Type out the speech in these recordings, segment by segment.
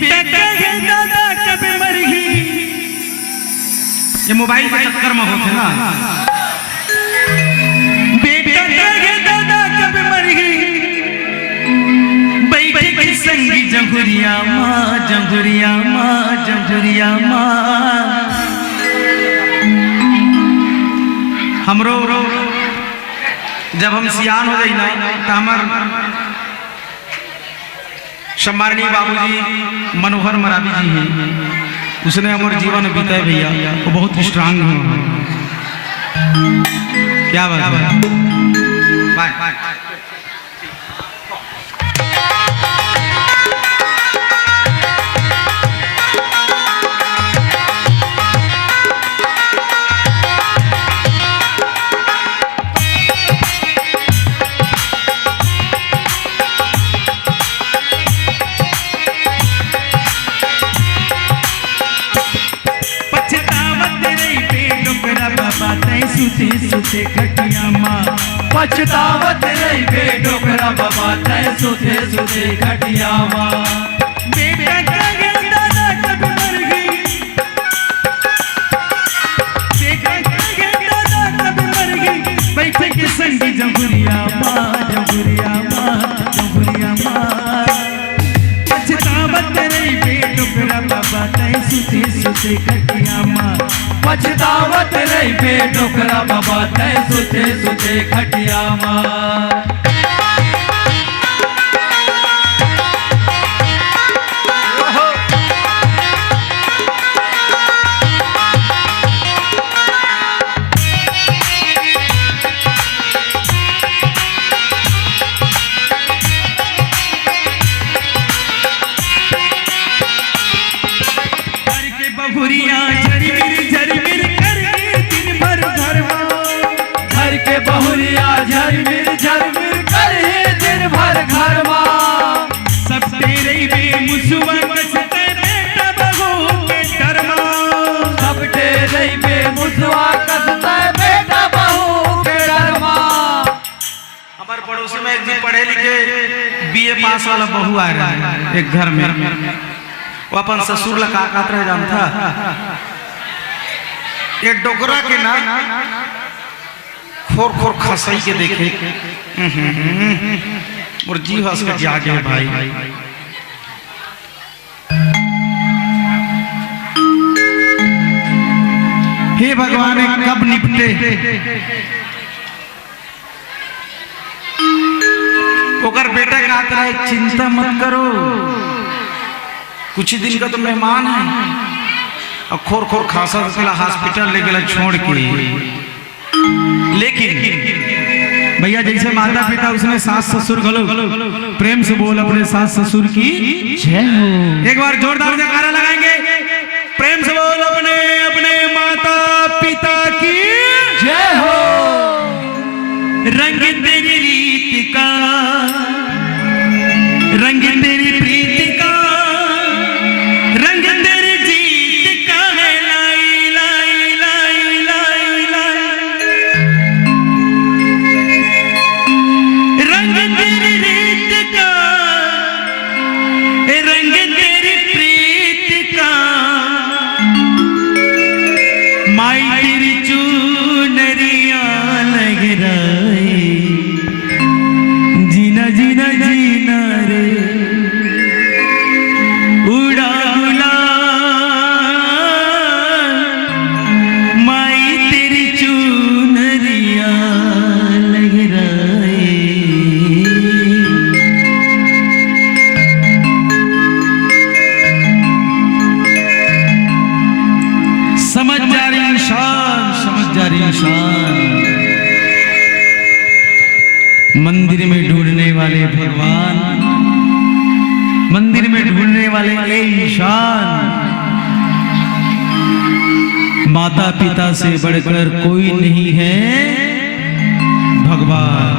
बेटा कहे दादा कब मरही, ये मोबाइल के चक्कर में होते ना। बेटा कहे दादा कब मरही, बैठे की संगी जंघुरिया माँ, जंघुरिया माँ, जंघुरिया माँ। हमरो जब हम सियान हो गई ना तो हमार सम्माननीय बाबूजी मनोहर मरावी जी हैं, उसने हमारे जीवन बीता भैया, वो बहुत स्ट्रांग है। क्या बात है। सुते सुते खटिया माँ, पछतावत रही बे डोकरा बाबा तय सुते सुते खटिया माँ। बेटा कहे दादा कब मरही, बेटा कहे दादा कब मरही, बैठे के संगी जंघुरिया माँ, जंघुरिया माँ, जंघुरिया माँ। पछतावत रही बे डोकरा बाबा तय सुते सुते खटिया माँ, पछतावत रही बे डोकरा बाबा तय सुते सुते खटिया माँ। बहुरिया झरमिर झरमिर करके दिन भर घरवा, घर के बहुरिया झरमिर झरमिर करे दिन भर घरवा। सब तेरे बे मुसवा कसते बेटा बहू के डरमा, सब तेरे बे मुसवा कसते बेटा बहू के डरमा। हमारे पड़ोसी में एक दिन पढ़े लिखे बीए पास वाला बहू आ रहा है एक घर में, वो अपन ससुर लगा काट रहे जानता। ये डोकरा के ना खोर खोर खसाई के देखे और जी हंस के जागे भाई। हे भगवान कब निपटे, ओकर बेटा का आता है, चिंता मत करो, कुछ दिन का तो मेहमान है। और खोर खोर खासा हॉस्पिटल ले गया छोड़ के। लेकिन भैया जैसे माता पिता उसने सास ससुर गलो, प्रेम से बोल अपने सास ससुर की जय हो। एक बार जोरदार जयकारा लगाएंगे, प्रेम से बोल अपने अपने माता पिता की जय हो। रंग तेरी रीत का, रंग तेरी प्रीति का, रंग तेरी जीत का है, लाई लाई लाई लाई लाई। रंग तेरी रीत का, रंग तेरी प्रीत का, माई तेरी चुनरिया लहराए, जीना जीना जीना रे उड़ा गुलाल, माई तेरी चुनरिया लहराए। समझ जा रही इंसान, समझ जा रही इंसान। मंदिर में ढूंढने वाले भगवान, मंदिर में ढूंढने वाले इंसान, माता पिता से बढ़कर कोई नहीं है भगवान।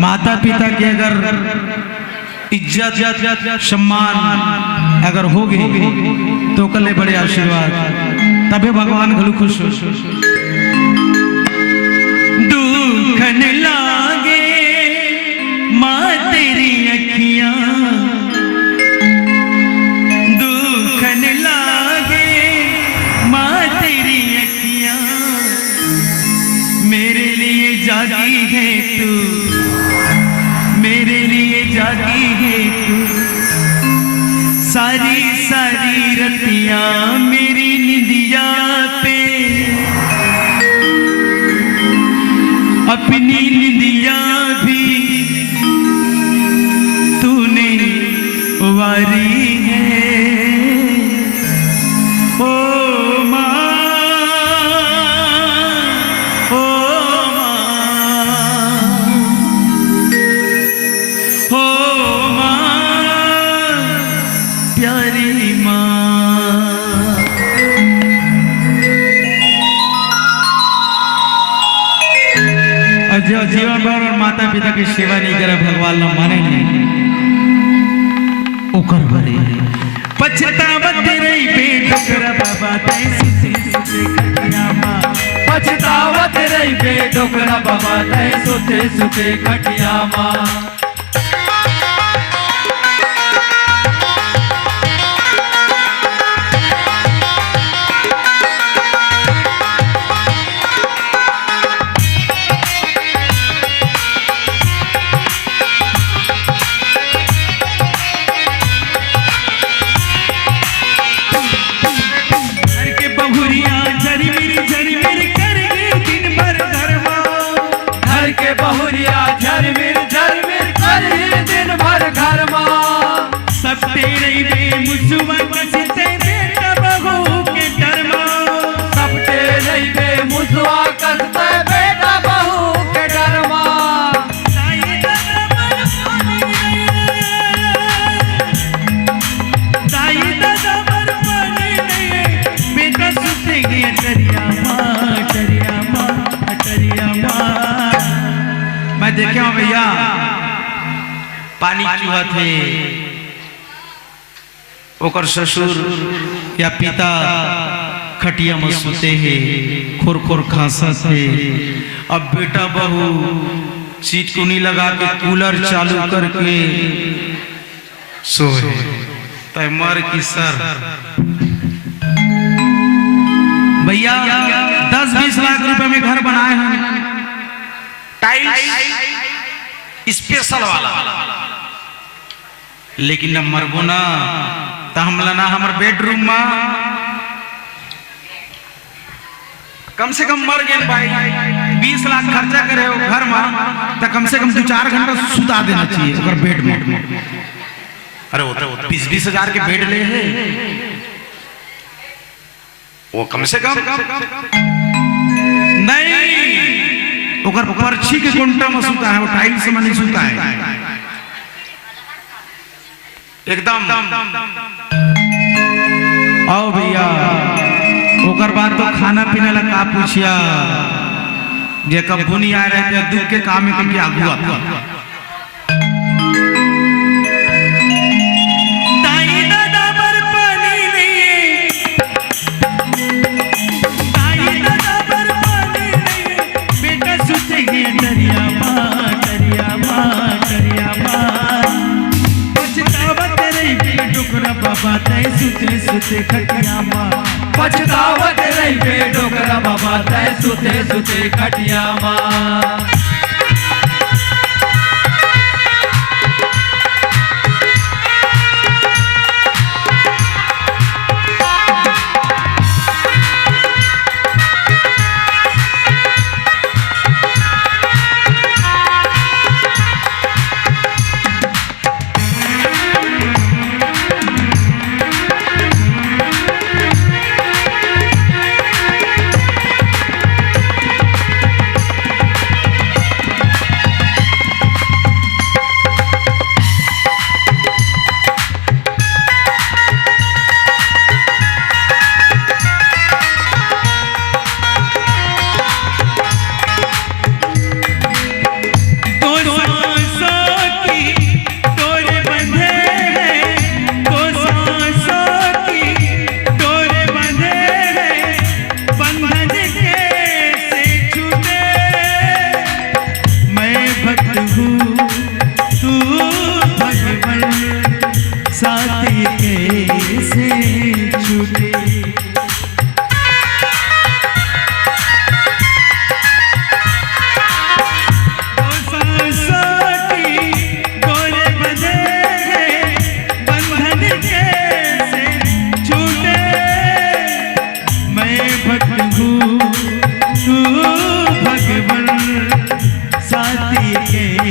माता पिता के अगर इज्जत सम्मान अगर हो गए तो कल बड़े आशीर्वाद, तबे भगवान घलू खुश हो। दुख न लागे माँ तेरी अखियां, दुख जागी है तू, सारी सारी रतियां मेरी निंदिया पे, अपनी निंदिया भी तूने वारी है। ओ माँ, ओ माँ, ओ माँ, प्यारी माँ। जो जीवन भर और माता पिता की सेवा नहीं करे, भगवान न माने नहीं, ओकर भरे पछतावत रही बेडोकरा बाबा तै सुते सुते खटिया माँ, पछतावत रही बेडोकरा बाबा तै सुते सुते खटिया माँ। मैं देखे हूँ भैया, पानी चूहा थे, ओकर ससुर या पिता खटिया में सोते हैं, खोर खोर खांसा थे। अब बेटा बहू सीट कुनी लगा के कूलर चालू करके सोए, तय मर की सर। भैया 10-20 लाख रुपए में घर बनाए हैं, टाइल्स स्पेशल वाला, लेकिन न मरबो ना तो हमला ना हमार बेडरूम में कम से कम मर गए भाई। 20 लाख खर्चा करे हो घर में तो कम से कम 2-4 घंटा सुता देना चाहिए अगर बेड में। अरे वो 20-20 हजार के बेड ले है, वो कम से कम नहीं, ओकर पर्ची के कोंटा में सुता है, वो टाइल्स में नहीं सुता है एकदम। आओ भैया, ओकर बाद तो खाना पीने ला का पूछिया, जे कब बुनी आ रहे थे दुख के काम में क्या हुआ। ताई दादा पर पानी नहीं, ताई दादा पर पानी नहीं, बेटा सुते गए दरिया माँ, दरिया माँ, दरिया माँ। पछतावत रही बेडोकरा बाबा तै सुते सुते खटिया माँ, पछतावत रही बेडोकरा बाबा तै सुते सुते खटिया माँ।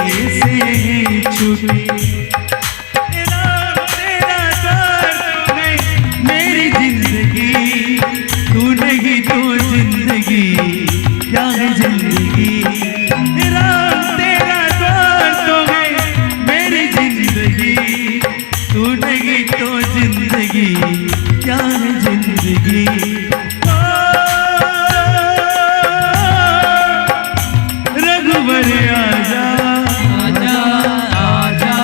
से छूटी। राम तेरा द्वार तो है मेरी जिंदगी, तू नहीं तो जिंदगी क्या है जिंदगी। राम तेरा द्वार तो है मेरी जिंदगी, तू नहीं तो जिंदगी क्या है जिंदगी। रघुवर आजा आजा आजा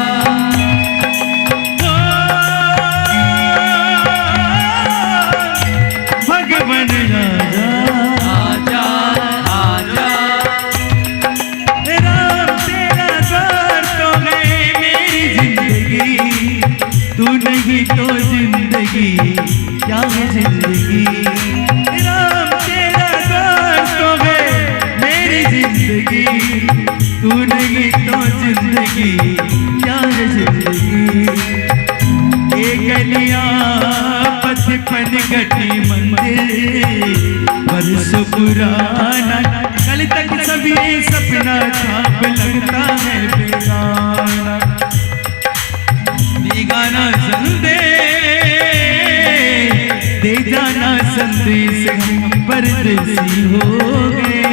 भगवन आजा आजा आजा राम तेरा द्वार तो है मेरी जिंदगी, तू नहीं तो जिंदगी क्या है जिंदगी। राम तेरा द्वार तो है मेरी जिंदगी, तू नहीं तो जिंदगी क्या है जिंदगी। ये गलियां पचपन घटी मंदिर वर्ष पुराना, कल तक सभी सपना खाब लगता है बेगाना। बेगाना संदेश दे जाना संदेश, हम परदेसी हो गए,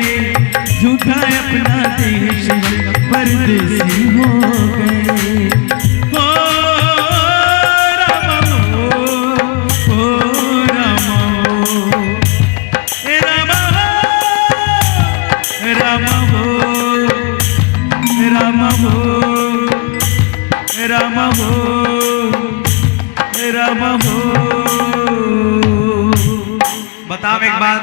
झूठा अपना देश परदेसी हो गए। ओ राम हो राम हो, राम हो राम हो राम हो राम हो। बताओ एक बात,